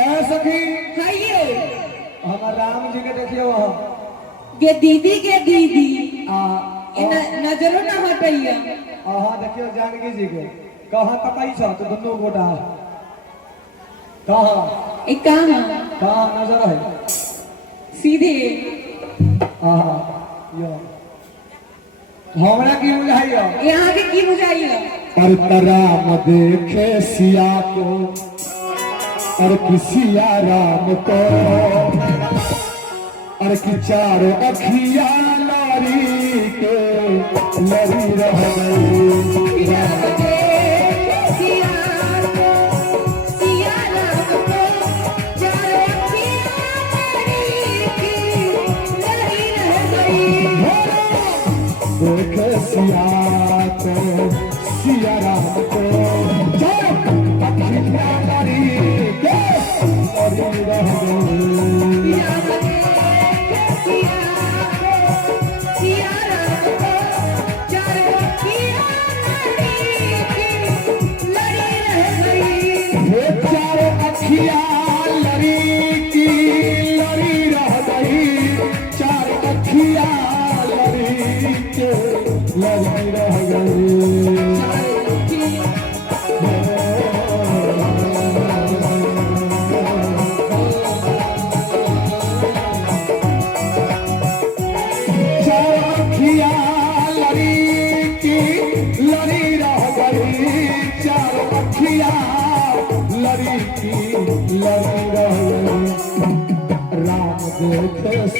सखी खाइए हमार राम जी के देखियो वहाँ के दीदी नजरों ना हटाइए। हाँ देखियो जानकी जी के कहाँ तकाई छ तो दोनों गोटा कहाँ एक काम कहाँ नजर है सीधे हाँ यो हमरा की बुझाइयो यहाँ के की बुझाइए। पर राम देखे सिया को और किसिया राम को और कि चार अखिया नारी के लड़ी रह गई। देखे सिया को सिया राम को चार अखिया नारी के लड़ी रह गई।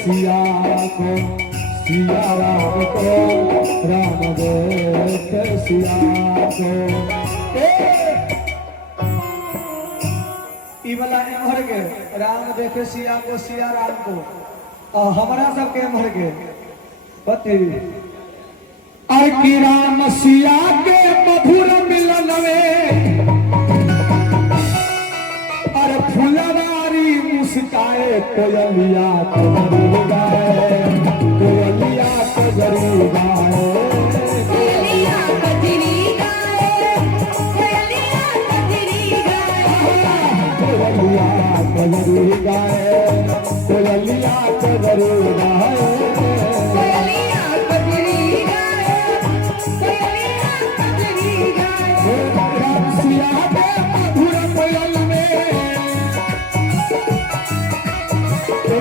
सिया को सिया राम को राम देख सिया को ई वाला एमहर के राम देखे सिया को सिया राम को हमरा सब के एमहर के पति आई की राम सिया के मधुर मिलन में और फुलवारी मुस्काए कोयलिया तो जरूर गाए कोयलिया तो जरूर गाए कोयलिया कजरी गाए कोयलिया कजरी गाए कोयलिया तो जरूर गाए कोयलिया तो जरूर गाए कोयलिया कजरी गाए कोयलिया कजरी गाए। राम सिया के मधुर कोयल में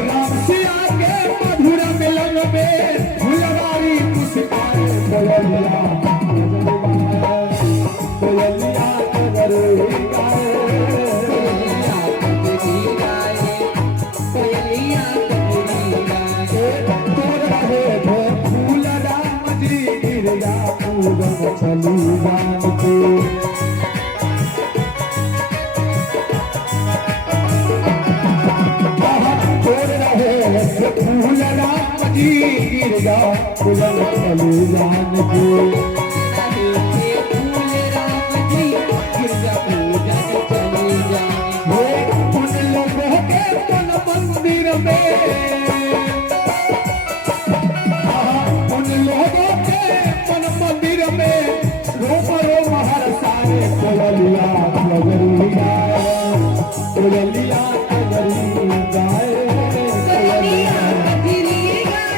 राम सिया के मधुर मिलन में फुलवारी मुस्काए कोयलिया कोयलिया तो जरूर गाए कोयलिया कजरी गाए। तोर रहे थे फूल राम जी गिर जा पूरन चली जान को तोर रहे थे फूल राम जी गिर जा पूरन चली जान को उन लोगों के मन मंदिर में उन लोगों के मन मंदिर में रोम रोम हर सारे कोयलिया नगरी गाए कोयलिया नगरी गाए कोयलिया कजरी गाए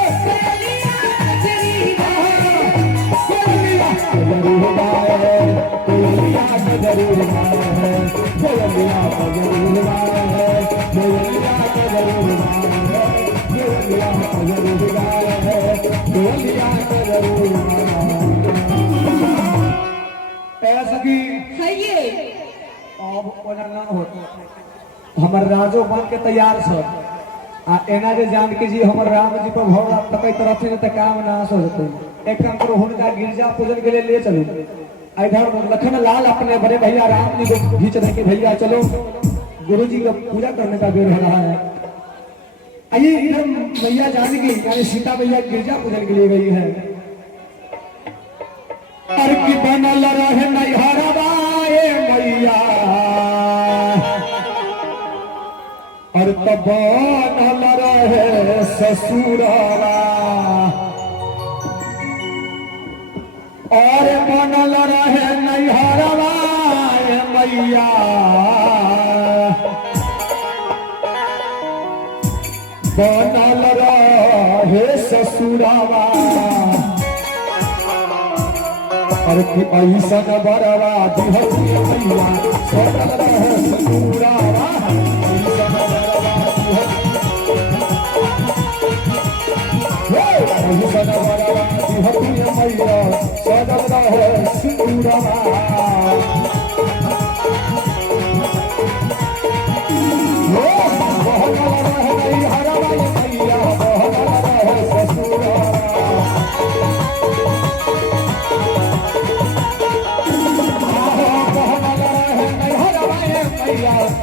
कोयलिया कजरी गाए। कोयलिया नगरी गाए कोयलिया नगरी गाए कोयलिया नगरी गाए कोयलिया नगरी गाए कोयलिया नगरी गाए कोयलिया नगरी गाए। ऐसा कि खाइए अब ओना ना होत हमर राजो बन के तैयार छ आ एना जे जानकी जी हमर राम जी पर भौरा तकै तरफ से त काम ना हो जते एक काम करो हुनका गिरजा पूजन के लिए ले चलो इधर लखन लाल अपने बड़े भैया राम जी को खींच रहे कि भैया चलो गुरु जी का पूजा करने का बेर हो रहा है। आइए इधर मैया जानकी यानी सीता मैया गिरजा पूजन के लिए गई है। और की बनल रहे नैहरवाए मैया और तब बनल रहे ससुरवा और बनल रहे नैहरवा मैया बनल रहे ससुरावा और कि ऐसन बरवा दिहती मैया बनल रहे ससुरावा ऐसन बरवा ऐसन बरवा दिहती मैया बनल रहे ससुरावा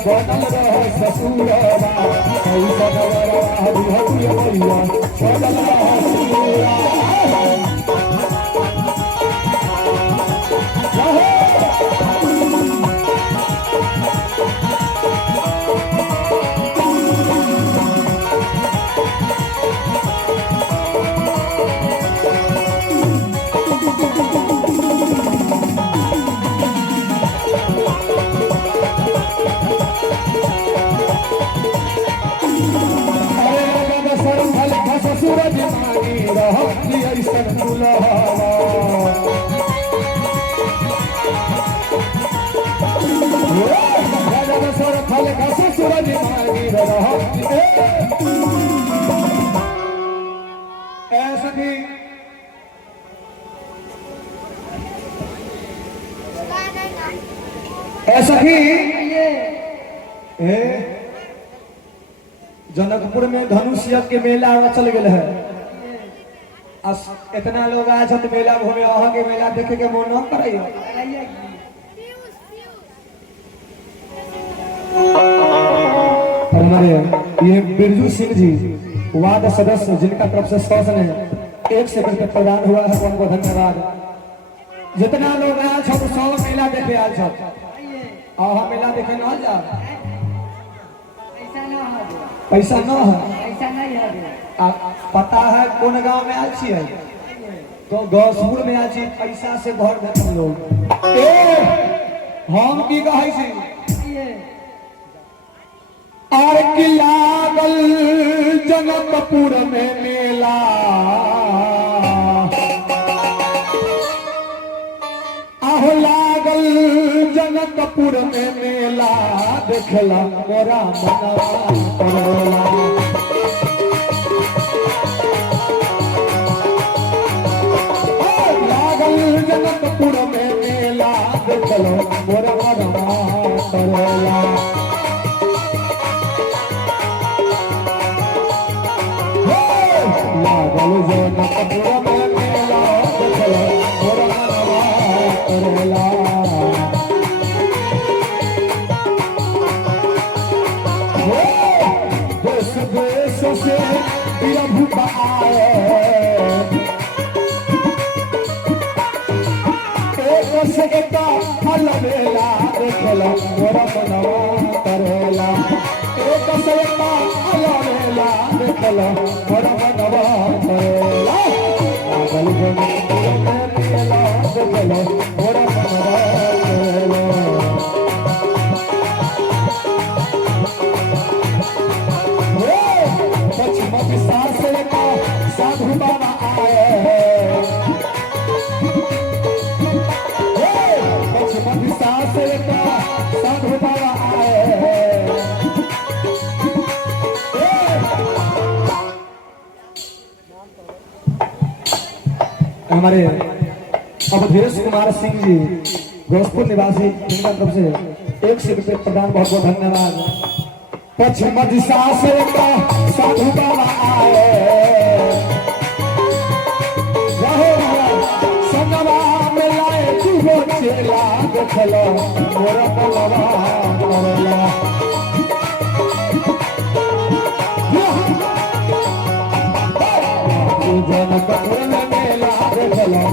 बनल रहे ससुरवा ऐसा बरवा दिहती मैया बनल रहे ससुरवा सूरज मानी रहती ऐसन दुल्हवा सर फल घस सूरज मानी रहती ऐसा भी ऐसा ही जनकपुर में धनुष यज्ञ के मेला चल गए है। इतना लोग आज हम मेला घूमे अहाँ के मेला देखे के मन न करे। हमारे ये बिरजू सिंह जी वार्ड सदस्य जिनका तरफ से 100 ने 1 सेकंड पे प्रदान हुआ है, उनको धन्यवाद। जितना लोग आज हम 100 मेला देखे आज हम मेला देखे न जा पैसा न है पता है कौन गांव में आज छिए तो गौसपुर में आज पैसा से भर देते लोग। हम की कहे छी और की लागल जनकपुर में मेला आहो लागल जनकपुर में मेला देखला मोरा मनवा परोला लागल जनकपुर में मेला देखला मोरा मनवा परोला लागल जनकपुर में मेला देखला मोरा मनवा परोला देश से प्रभु आए एक से एक फल मेला देखला मोरा मनवा करेला एक से एक फल मेला देखला मोरा मनवा करेला लागल जनकपुर में मेला देखला मोरा मनवा करेला साधु बाबा आए साधु बाबा आए हमारे अवधेश कुमार सिंह जी गोरखपुर निवासी जिनका तरफ से 1 सेकंड प्रदान बहुत बहुत धन्यवाद। पश्चिम दिशा से साधु बाबा आए संगवा में लाए दूगो चेला देखलो मोरा मनवा करेला जनकपुर में मेला देखलो